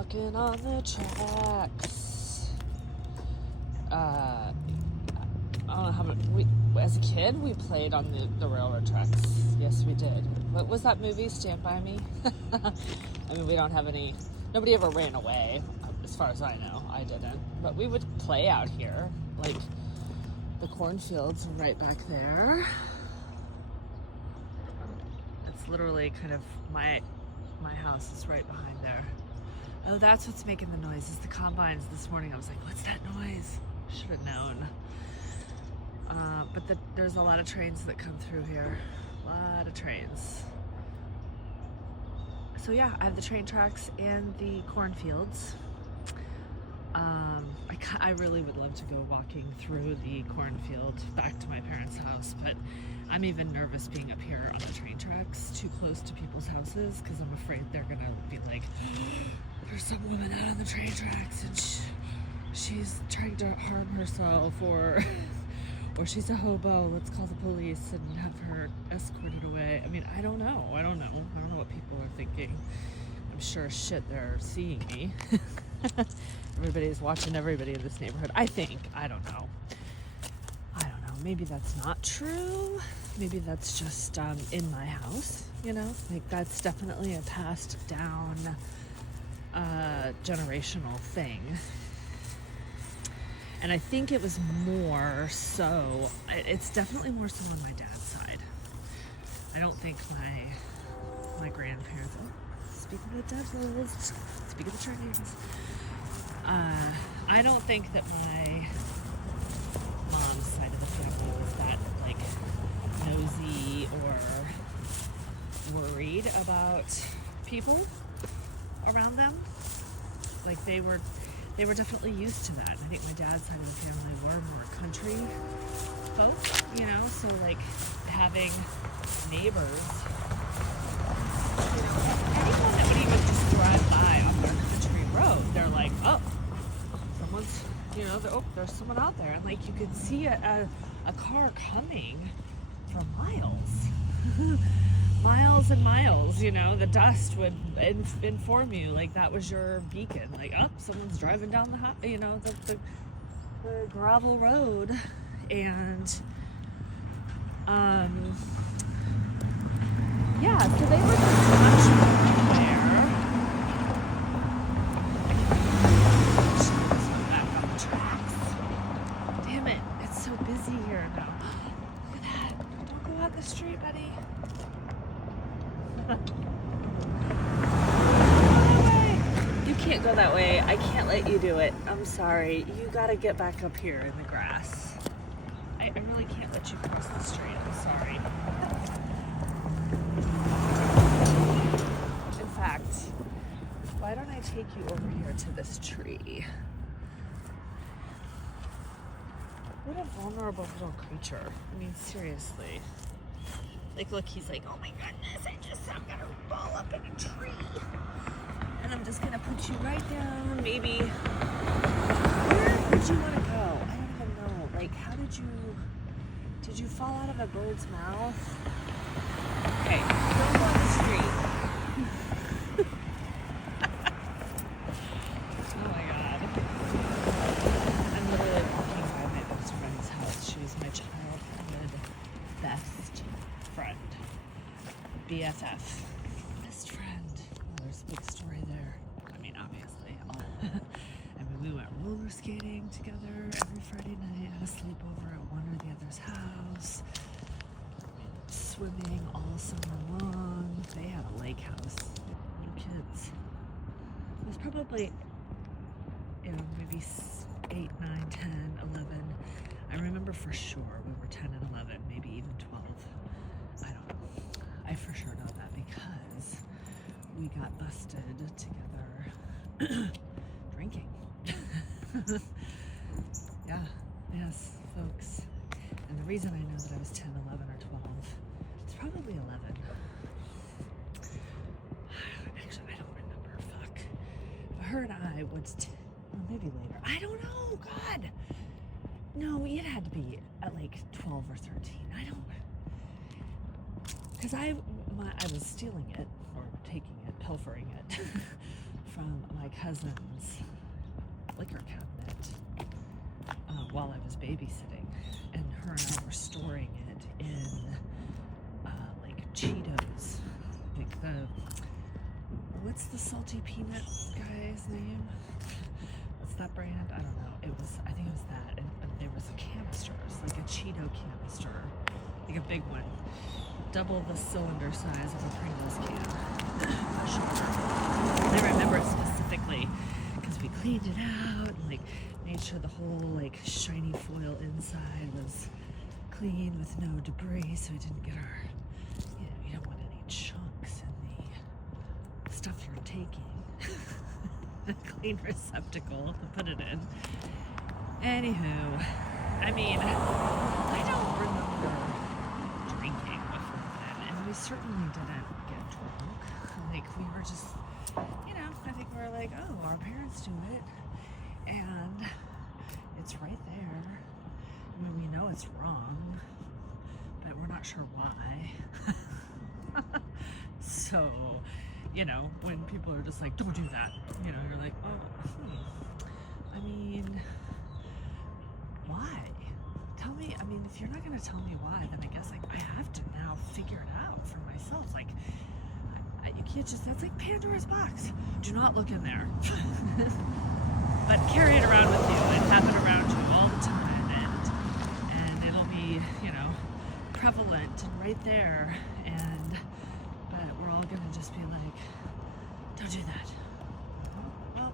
Walking on the tracks. I don't know how much as a kid we played on the railroad tracks. Yes, we did. What was that movie? Stand By Me. I mean, we don't have any. Nobody ever ran away, as far as I know. I didn't, but we would play out here. Like the cornfields are right back there. It's literally kind of my house is right behind there. Oh, that's what's making the noise. Is the combines this morning. I was like, what's that noise? Should have known. But there's a lot of trains that come through here. A lot of trains. So yeah, I have the train tracks and the cornfields. I really would love to go walking through the cornfield back to my parents' house, but I'm even nervous being up here on the train tracks too close to people's houses because I'm afraid they're gonna be like, there's some woman out on the train tracks and she's trying to harm herself, or she's a hobo, let's call the police and have her escorted away. I mean, I don't know what people are thinking. I'm sure as shit they're seeing me. Everybody's watching everybody in this neighborhood, I think. I don't know, maybe that's not true. Maybe that's just in my house, you know, like that's definitely a passed down generational thing. And I think it was more so, it's definitely more so on my dad's side. I don't think my grandparents, speak of the devils, speak of the trains. I don't think that my mom's side of the family was that like nosy or worried about people around them. Like they were definitely used to that. I think my dad's side of the family were more country folk, you know, so like having neighbors, you know, anyone that would even just drive by on their country road, they're like, oh, someone's, you know, there's someone out there. And like you could see a car coming for miles. Miles and miles, you know, the dust would inform you, like that was your beacon, like, oh, someone's driving down the gravel road. And yeah, so they were just much more there. Back on the tracks. Damn it, it's so busy here now. Look at that. Don't go out the street, buddy. You can't go that way. I can't let you do it. I'm sorry. You gotta get back up here in the grass. I really can't let you cross the street. I'm sorry. In fact, why don't I take you over here to this tree? What a vulnerable little creature. I mean, seriously. Like, look, he's like, oh my goodness, I'm gonna roll up in a tree. And I'm just gonna put you right down, maybe. Where would you wanna go? I don't even know. Like, how did you fall out of a bird's mouth? Okay, don't go on the street. Oh my God. I'm literally walking by my best friend's house. She was my childhood best friend. BFF. Best friend. Well, there's a big story there. I mean, obviously. I mean, we went roller skating together every Friday night, had a sleepover at one or the other's house, swimming all summer long. They had a lake house. Little kids. It was probably, you know, maybe 8, 9, 10, 11. I remember for sure we were 10 and 11, maybe even 12. I don't know. I for sure know that because we got busted together drinking. Yeah, yes, folks. And the reason I know that I was 10, 11, or 12, it's probably 11. Actually, I don't remember, fuck. But her and I was, well, maybe later. I don't know, God. No, it had to be at like 12 or 13. I don't, because I was stealing it, or taking it, pilfering it, from my cousin's liquor cabinet while I was babysitting, and her and I were storing it in like Cheetos, like what's the salty peanut guy's name? What's that brand? I don't know. I think it was that, and there was a canister, like a Cheeto canister, like a big one, double the cylinder size of a Pringles can. I remember it specifically because we cleaned it out and like made sure the whole like shiny foil inside was clean with no debris, so we didn't get our, you don't want any chunks in the stuff you're taking. A clean receptacle to put it in. Anywho, I mean, I don't remember drinking before then, and we certainly didn't get drunk. Like, we were just, I think we were like, oh, our parents do it, and it's right there. I mean, we know it's wrong, but we're not sure why. So, when people are just like, don't do that, you're like, oh, I mean, why? Tell me, if you're not going to tell me why, then I guess, like, I have to now figure it out for myself. Like, you can't just, that's like Pandora's box. Do not look in there. But carry it around with you and have it around you all the time, and it'll be, prevalent and right there, but we're all going to just be like, don't do that. Well,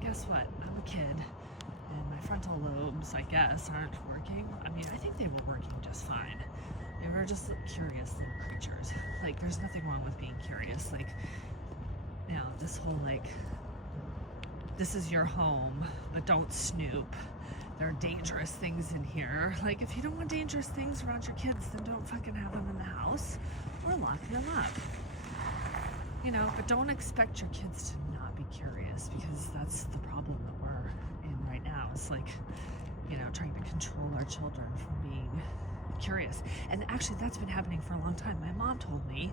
guess what? I'm a kid, and my frontal lobes, I guess, aren't working. I think they were working just fine. They were just curious little creatures. Like, there's nothing wrong with being curious. Like, this whole, like, this is your home, but don't snoop. There are dangerous things in here. Like, if you don't want dangerous things around your kids, then don't fucking have them in the house or lock them up. But don't expect your kids to not be curious, because that's the problem that we're in right now. It's like, trying to control our children from being curious. And actually, that's been happening for a long time. My mom told me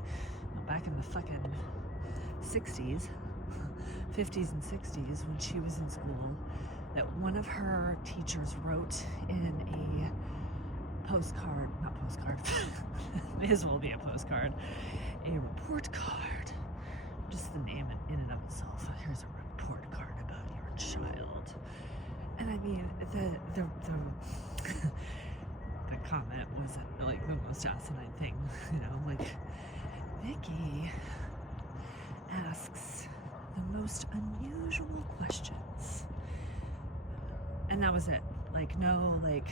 back in the fucking 60s, 50s and 60s, when she was in school, that one of her teachers wrote in a not postcard, may as well be a postcard, a report card, just the name in and of itself. Here's a report card about your child. And the the comment wasn't like the most asinine thing, like, Vicky asks the most unusual questions. And that was it. Like, no, like,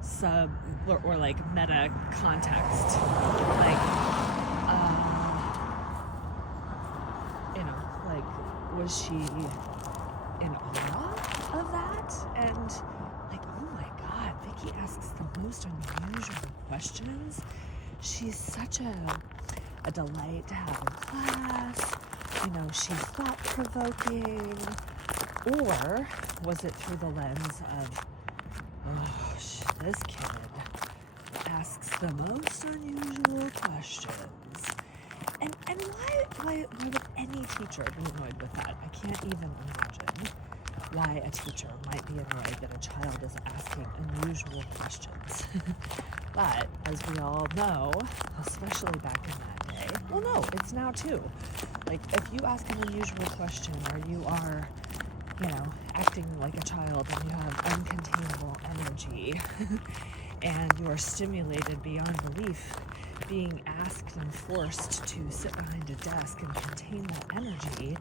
sub or like meta context. Like, like, was she in awe of that? And like, oh my God, Vicky asks the most unusual questions. She's such a delight to have in class. She's thought-provoking. Or was it through the lens of, oh, this kid asks the most unusual questions? And why would any teacher be annoyed with that? I can't even imagine why a teacher might be annoyed that a child is asking unusual questions. But as we all know, especially back in that day, well, no, it's now too. Like, if you ask an unusual question, or you are, acting like a child, and you have uncontainable energy, and you are stimulated beyond belief, being asked and forced to sit behind a desk and contain that energy,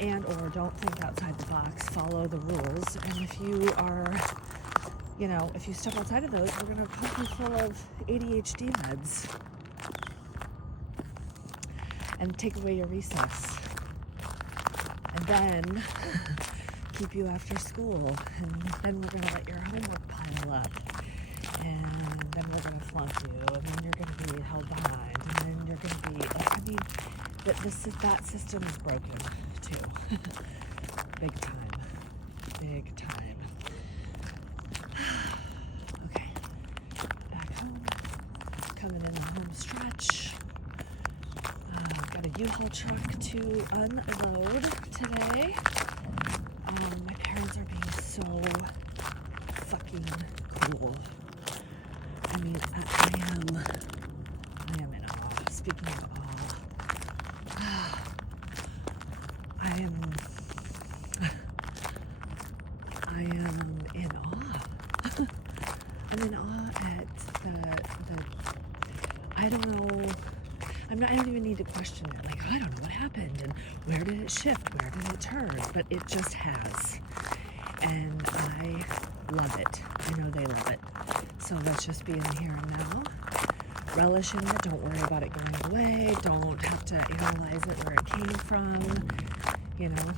and or don't think outside the box, follow the rules. And if you are, if you step outside of those, we're going to pump you full of ADHD meds and take away your recess, and then keep you after school, and then we're going to let your homework pile up, and then we're going to flunk you, and then you're going to be held behind, and then you're going to be, that system is broken too. Big time. Okay, back home, coming in the home stretch. Got a U-Haul truck to unload today. My parents are being so fucking cool. I mean, I am in awe. Speaking of awe, I am in awe. I'm in awe at the I don't know. I don't even need to question it. Like, I don't know what happened and where did it shift? Where did it turn? But it just has. And I love it. I know they love it. So let's just be in the here and now. Relish in it. Don't worry about it going away. Don't have to analyze it where it came from. You know,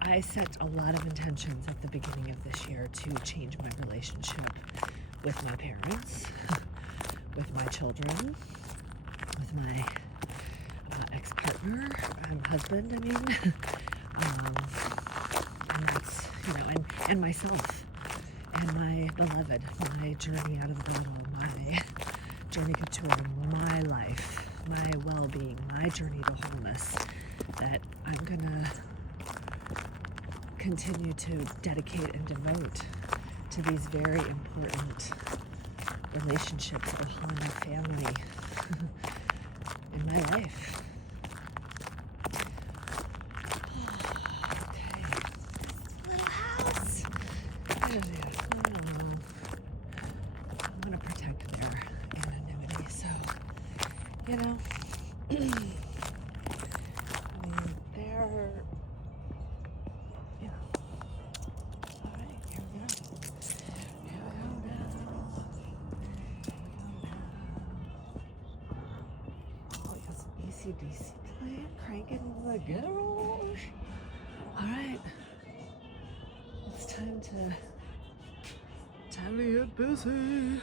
I set a lot of intentions at the beginning of this year to change my relationship with my parents, with my children, with my ex-partner, husband, I mean, and that's, you know, and myself, and my beloved, my journey out of the bottle, my journey couture, my life, my well-being, my journey to wholeness, that I'm gonna continue to dedicate and devote to these very important relationships of my family in my life. Okay. Little house. Yeah. I'm gonna protect their anonymity, so, you know, I mean, they're, you know, all right, here we go. Here we go now. Oh, we got some AC/DC playing, cranking the garage. All right, it's time to get busy.